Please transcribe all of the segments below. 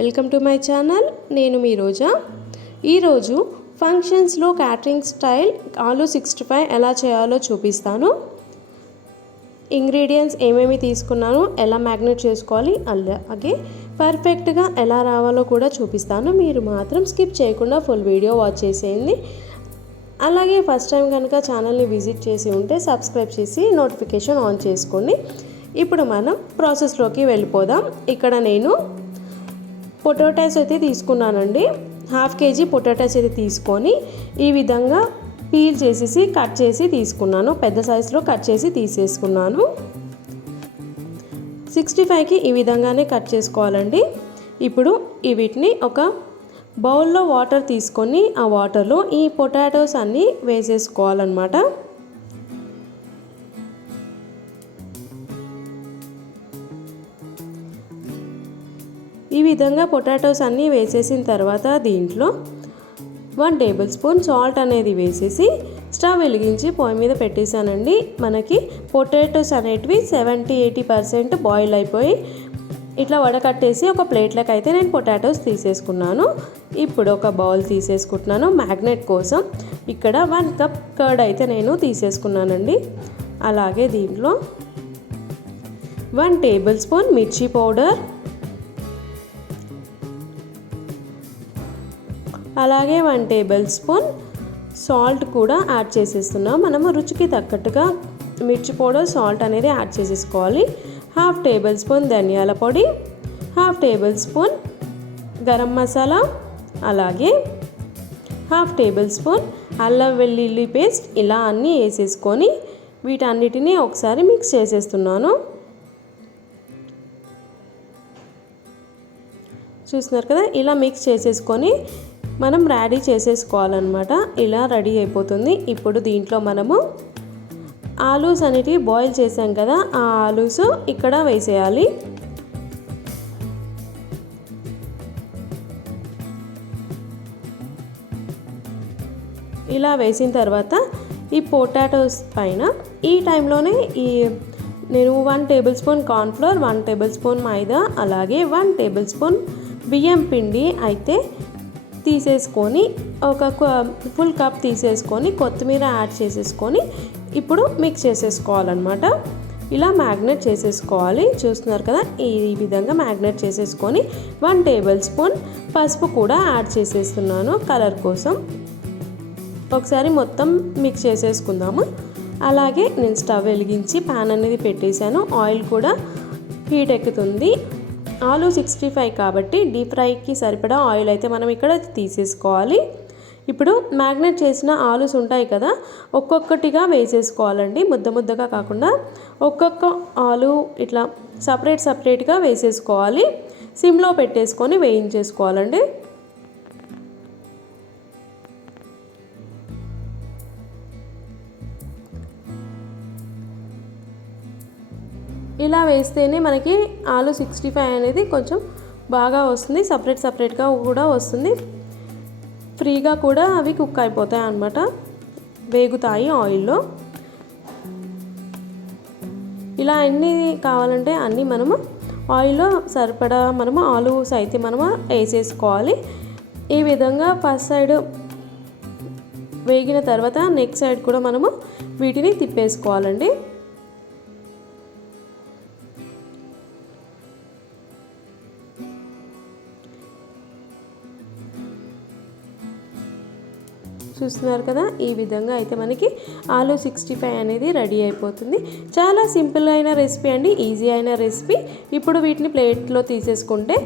Welcome to my channel. నేను మీ రోజా. ఈరోజు ఫంక్షన్స్లో catering style aloo sixty five ఎలా చేయాలో చూపిస్తాను. ఇంగ్రీడియంట్స్ ఏమేమి తీసుకున్నాను ఎలా మ్యాగ్నేట్ చేసుకోవాలి అలాగే పర్ఫెక్ట్గా ఎలా రావాలో కూడా చూపిస్తాను. మీరు మాత్రం స్కిప్ చేయకుండా ఫుల్ వీడియో వాచ్ చేసేయండి. అలాగే ఫస్ట్ టైం కనుక ఛానల్ని విజిట్ చేసి ఉంటే సబ్స్క్రైబ్ చేసి నోటిఫికేషన్ ఆన్ చేసుకోండి. ఇప్పుడు మనం ప్రాసెస్లోకి వెళ్ళిపోదాం. ఇక్కడ నేను పొటాటోస్ అయితే తీసుకున్నానండి. హాఫ్ కేజీ పొటాటోస్ అయితే తీసుకొని ఈ విధంగా పీల్ చేసేసి కట్ చేసి తీసుకున్నాను. పెద్ద సైజులో కట్ చేసి తీసేసుకున్నాను. సిక్స్టీ ఫైవ్కి ఈ విధంగానే కట్ చేసుకోవాలండి. ఇప్పుడు ఈ వీటిని ఒక బౌల్లో వాటర్ తీసుకొని ఆ వాటర్లో ఈ పొటాటోస్ అన్నీ వేసేసుకోవాలన్నమాట. ఈ విధంగా పొటాటోస్ అన్నీ వేసేసిన తర్వాత దీంట్లో వన్ టేబుల్ స్పూన్ సాల్ట్ అనేది వేసేసి స్టవ్ వెలిగించి పొయ్యి మీద పెట్టేశానండి. మనకి పొటాటోస్ అనేటివి సెవెంటీ ఎయిటీ పర్సెంట్ బాయిల్ అయిపోయి ఇట్లా వడకట్టేసి ఒక ప్లేట్లోకి అయితే నేను పొటాటోస్ తీసేసుకున్నాను. ఇప్పుడు ఒక బౌల్ తీసేసుకుంటున్నాను మ్యాగ్నెట్ కోసం. ఇక్కడ వన్ కప్ కర్డ్ అయితే నేను తీసేసుకున్నానండి. అలాగే దీంట్లో వన్ టేబుల్ స్పూన్ మిర్చి పౌడర్ అలాగే వన్ టేబుల్ స్పూన్ సాల్ట్ కూడా యాడ్ చేసేస్తున్నాం. మనము రుచికి తగ్గట్టుగా మిర్చి పౌడర్ సాల్ట్ అనేది యాడ్ చేసేసుకోవాలి. హాఫ్ టేబుల్ స్పూన్ ధనియాల పొడి half table spoon garam masala అలాగే హాఫ్ టేబుల్ స్పూన్ అల్లం వెల్లుల్లి పేస్ట్ ఇలా అన్నీ వేసేసుకొని వీటన్నిటినీ ఒకసారి మిక్స్ చేసేస్తున్నాను. చూస్తున్నారు కదా? ఇలా మిక్స్ చేసేసుకొని మనం రెడీ చేసేసుకోవాలన్నమాట. ఇలా రెడీ అయిపోతుంది. ఇప్పుడు దీంట్లో మనము ఆలూస్ అనేటివి బాయిల్ చేసాం కదా ఆ ఆలూస్ ఇక్కడ వేసేయాలి. ఇలా వేసిన తర్వాత ఈ పొటాటోస్ పైన ఈ టైంలోనే ఈ నేను one tablespoon cornflour one tablespoon maida అలాగే వన్ టేబుల్ స్పూన్ బియ్యం పిండి అయితే తీసేసుకొని ఒక ఫుల్ కప్ తీసేసుకొని కొత్తిమీర యాడ్ చేసేసుకొని ఇప్పుడు మిక్స్ చేసేసుకోవాలన్నమాట. ఇలా మ్యాగ్నెట్ చేసేసుకోవాలి. చూస్తున్నారు కదా? ఈ విధంగా మ్యాగ్నెట్ చేసేసుకొని వన్ టేబుల్ స్పూన్ పసుపు కూడా యాడ్ చేసేస్తున్నాను కలర్ కోసం. ఒకసారి మొత్తం మిక్స్ చేసేసుకుందాము. అలాగే నేను స్టవ్ వెలిగించి ప్యాన్ అనేది పెట్టేశాను. ఆయిల్ కూడా హీట్ ఎక్కుతుంది. ఆలు సిక్స్టీ ఫైవ్ కాబట్టి డీప్ ఫ్రైకి సరిపడా ఆయిల్ అయితే మనం ఇక్కడ తీసేసుకోవాలి. ఇప్పుడు మ్యాగ్నెట్ చేసిన ఆలుస్ ఉంటాయి కదా ఒక్కొక్కటిగా వేసేసుకోవాలండి. ముద్ద ముద్దగా కాకుండా ఒక్కొక్క ఆలు ఇట్లా సపరేట్ సపరేట్గా వేసేసుకోవాలి. సిమ్లో పెట్టేసుకొని వేయించేసుకోవాలండి. ఇలా వేస్తేనే మనకి ఆలు సిక్స్టీ ఫైవ్ అనేది కొంచెం బాగా వస్తుంది. సపరేట్ సపరేట్గా కూడా వస్తుంది. ఫ్రీగా కూడా అవి కుక్ అయిపోతాయి అన్నమాట. వేగుతాయి ఆయిల్లో ఇలా అన్ని కావాలంటే అన్నీ మనము ఆయిల్లో సరిపడా మనము ఆలూస్ అయితే మనము వేసేసుకోవాలి. ఈ విధంగా ఫస్ట్ సైడ్ వేగిన తర్వాత నెక్స్ట్ సైడ్ కూడా మనము వీటిని తిప్పేసుకోవాలండి. చూస్తున్నారు కదా ఈ విధంగా అయితే మనకి ఆలు సిక్స్టీ ఫైవ్ అనేది రెడీ అయిపోతుంది. చాలా సింపుల్ అయిన రెసిపీ అండి ఈజీ అయిన రెసిపీ. ఇప్పుడు వీటిని ప్లేట్లో తీసేసుకుంటే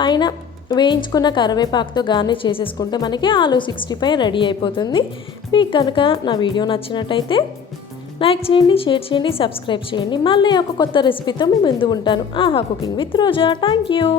పైన వేయించుకున్న కరివేపాకుతో గార్నిష్ చేసేసుకుంటే మనకి ఆలు సిక్స్టీ ఫైవ్ రెడీ అయిపోతుంది. మీకు కనుక నా వీడియో నచ్చినట్టయితే లైక్ చేయండి షేర్ చేయండి సబ్స్క్రైబ్ చేయండి. మళ్ళీ ఒక కొత్త రెసిపీతో మీ ముందు ఉంటాను. ఆహా cooking with Roja. Thank you.